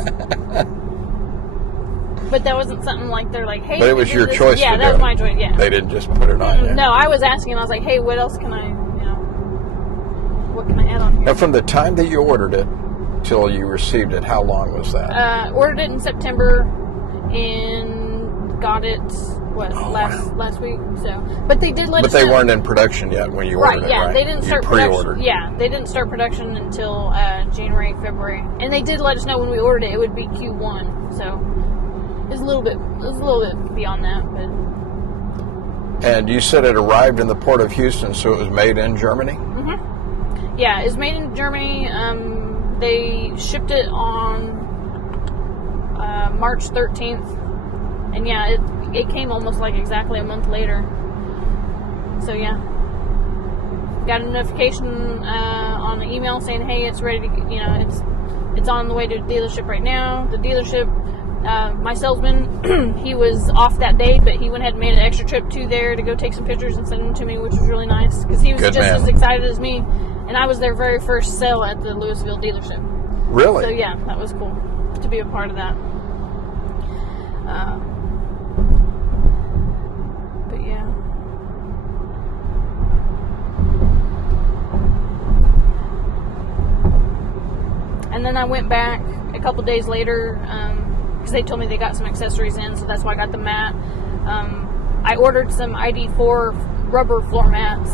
But that wasn't something like they're like, hey. But it was your choice to do. Yeah, that was my choice, yeah. They didn't just put it on you. No, I was asking. I was like, hey, what else can I, what can I add on here? Now, from the time that you ordered it till you received it, how long was that? Ordered it in September and got it, last week. So, but they did let us know. But they weren't in production yet when you ordered it, right? They didn't start pre-ordered. production. Yeah, they didn't start production until January, February. And they did let us know when we ordered it would be Q1. So it was a little bit beyond that, but. And you said it arrived in the port of Houston, so it was made in Germany? Mm-hmm. Yeah, it was made in Germany. They shipped it on March 13th. And yeah, it came almost like exactly a month later. So yeah. Got a notification on the email saying, hey, it's ready to, it's on the way to the dealership right now. The dealership, my salesman, he was off that day, but he went ahead and made an extra trip to there to go take some pictures and send them to me, which was really nice because he was as excited as me. And I was their very first sale at the Louisville dealership. Really? So yeah, that was cool to be a part of that. But yeah. And then I went back a couple days later because they told me they got some accessories in, so that's why I got the mat. I ordered some ID.4 rubber floor mats.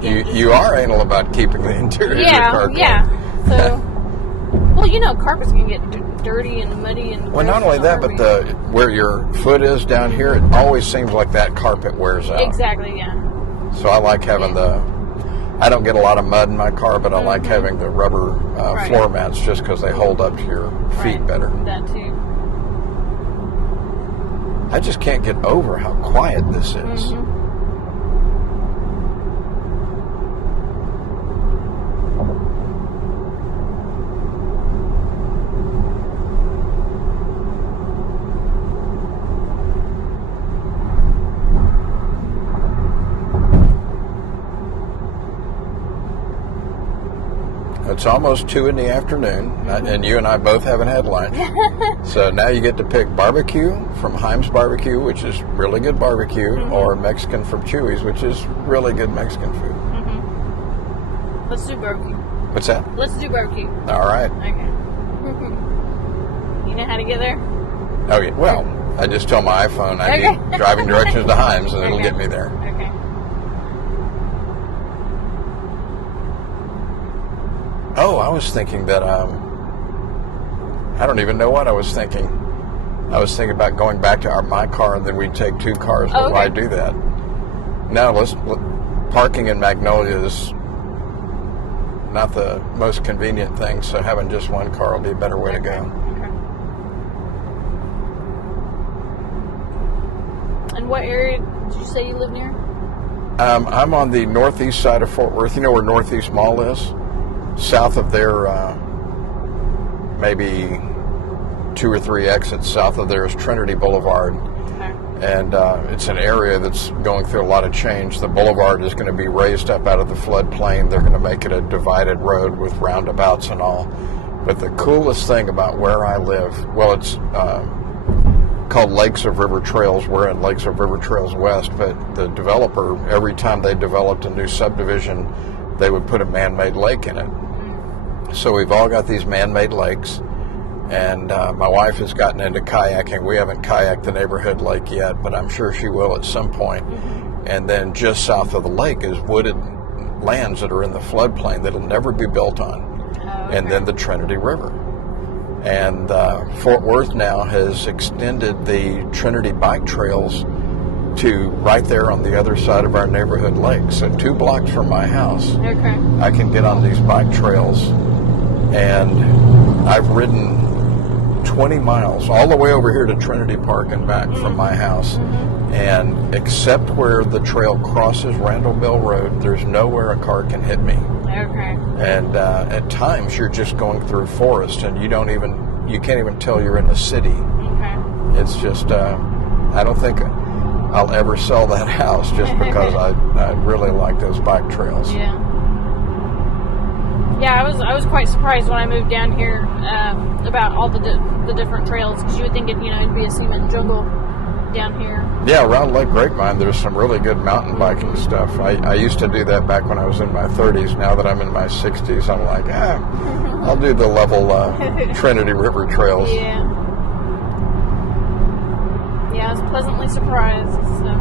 You are anal about keeping the interior of your car clean. Yeah. So, well, carpets can get dirty and muddy and. Well, not only that, but where your foot is down here, it always seems like that carpet wears out. Exactly. Yeah. So I like having I don't get a lot of mud in my car, but I like having the rubber floor mats just because they hold up to your feet better. That too. I just can't get over how quiet this is. It's almost 2 in the afternoon, and you and I both haven't had lunch. So now you get to pick barbecue from Heim's Barbecue, which is really good barbecue, or Mexican from Chewy's, which is really good Mexican food. Let's do barbecue. What's that? Let's do barbecue. All right. Okay. You know how to get there? Oh, yeah. Well, I just tell my iPhone I need driving directions to Heim's, and it'll get me there. Okay. Oh, I was thinking that, I don't even know what I was thinking. I was thinking about going back to my car and then we'd take 2 cars, but why do that? No, parking in Magnolia is not the most convenient thing, so having just one car will be a better way to go. Okay. And what area did you say you live near? I'm on the northeast side of Fort Worth. You know where Northeast Mall is? South of there, maybe 2 or 3 exits south of there is Trinity Boulevard. Okay. And it's an area that's going through a lot of change. The boulevard is going to be raised up out of the floodplain. They're going to make it a divided road with roundabouts and all. But the coolest thing about where I live, well, it's called Lakes of River Trails. We're in Lakes of River Trails West, but the developer, every time they developed a new subdivision, they would put a man-made lake in it. So we've all got these man-made lakes. And my wife has gotten into kayaking. We haven't kayaked the neighborhood lake yet, but I'm sure she will at some point. And then just south of the lake is wooded lands that are in the floodplain that'll never be built on. Okay. And then the Trinity River. And Fort Worth now has extended the Trinity bike trails to right there on the other side of our neighborhood lake. So 2 blocks from my house, Okay. I can get on these bike trails. And I've ridden 20 miles all the way over here to Trinity Park and back from my house. And except where the trail crosses Randall Mill Road, there's nowhere a car can hit me. Okay. And at times you're just going through forest and you can't even tell you're in a city. Okay. It's just, I don't think I'll ever sell that house just because I really like those bike trails. Yeah. Yeah, I was quite surprised when I moved down here about all the different trails, because you would think it'd be a cement jungle down here. Yeah, around Lake Grapevine, there's some really good mountain biking stuff. I used to do that back when I was in my 30s. Now that I'm in my 60s, I'm like, I'll do the level Trinity River trails. Yeah. Yeah, I was pleasantly surprised. So.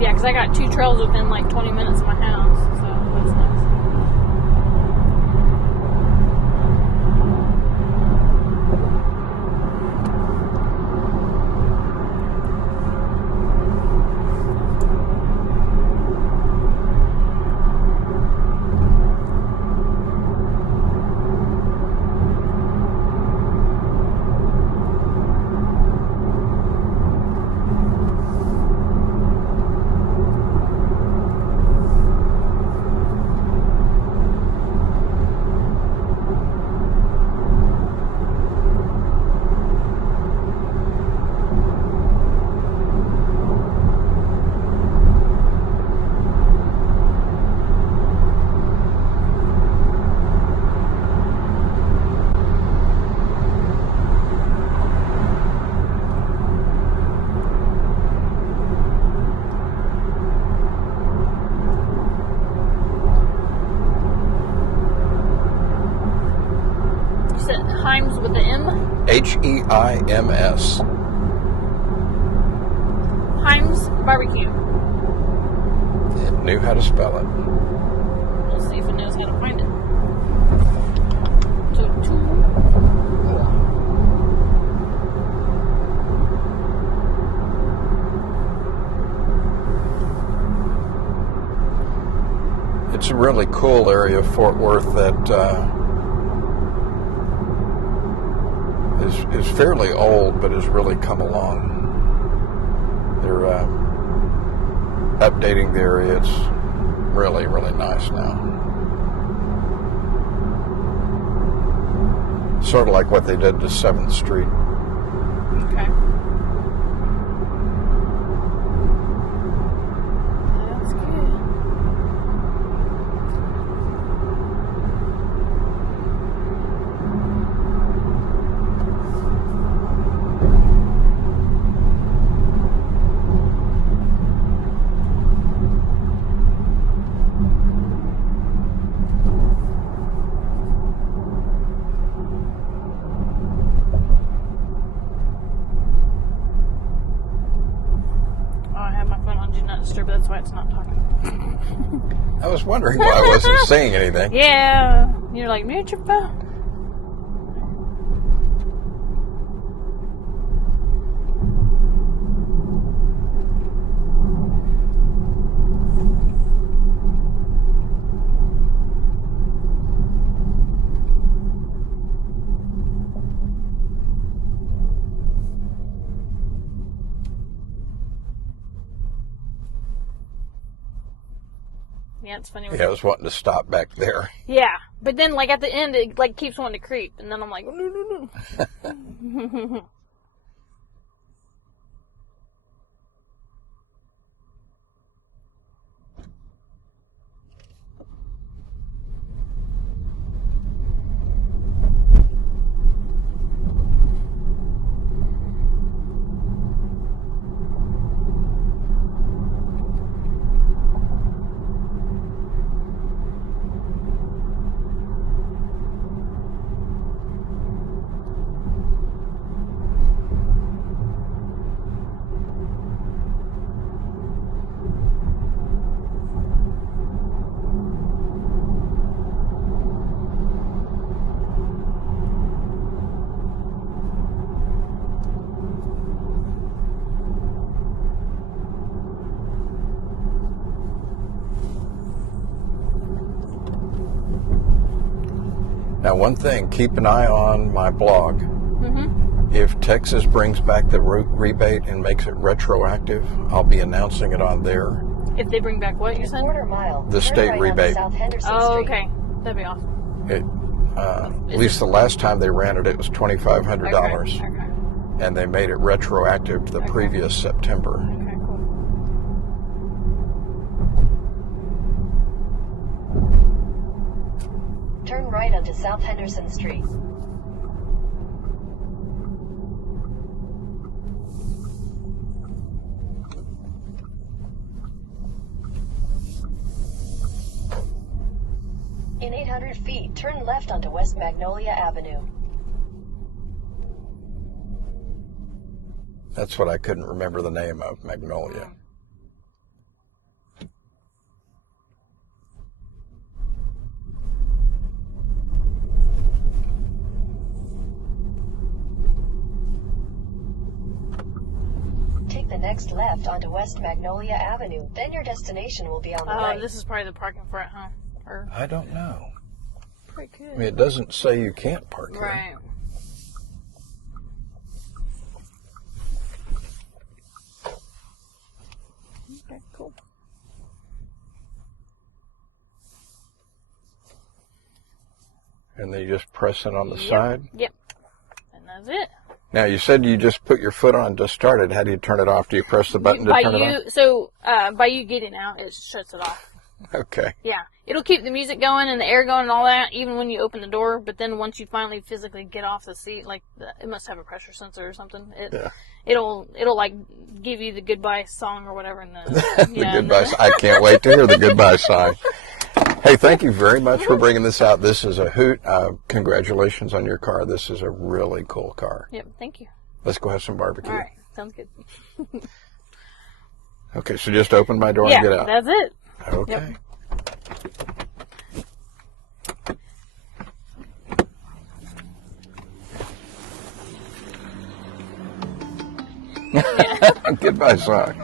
Yeah, because I got 2 trails within like 20 minutes of my house, so that's nice. Heims with the M? Heims. Heims Barbecue. It knew how to spell it. We'll see if it knows how to find it. It's a really cool area of Fort Worth that is fairly old, but has really come along. They're updating the area. It's really, really nice now. Sort of like what they did to 7th Street. Okay. That's good. But that's why it's not talking. I was wondering why I wasn't saying anything. Yeah. You're like, mute your phone. Yeah, it's funny. Yeah, I was wanting to stop back there. Yeah, but then like at the end, it like keeps wanting to creep, and then I'm like, no. Now, one thing, keep an eye on my blog. Mm-hmm. If Texas brings back the rebate and makes it retroactive, I'll be announcing it on there. If they bring back what you said? The state rebate. Oh, okay. That'd be awesome. At least the last time they ran it, it was $2,500. Okay. And they made it retroactive to the previous September. Okay, cool. Turn right onto South Henderson Street. In 800 feet, turn left onto West Magnolia Avenue. That's what I couldn't remember the name of, Magnolia. Take the next left onto West Magnolia Avenue. Then your destination will be on the right. Oh, this is probably the parking front, huh? Or I don't know. pretty good. I mean, it doesn't say you can't park here. Right. Okay, cool. And then you just press it on the side. Yep. And that's it. Now, you said you just put your foot on to start it. How do you turn it off? Do you press the button to turn it off? So, by you getting out, it shuts it off. Okay. Yeah. It'll keep the music going and the air going and all that, even when you open the door. But then once you finally physically get off the seat, like, it must have a pressure sensor or something. It'll like, give you the goodbye song or whatever. And The goodbye song. I can't wait to hear the goodbye song. Hey, thank you very much for bringing this out. This is a hoot. Congratulations on your car. This is a really cool car. Yep, thank you. Let's go have some barbecue. All right, sounds good. Okay, so just open my door and get out. That's it. Okay. Yep. Goodbye song.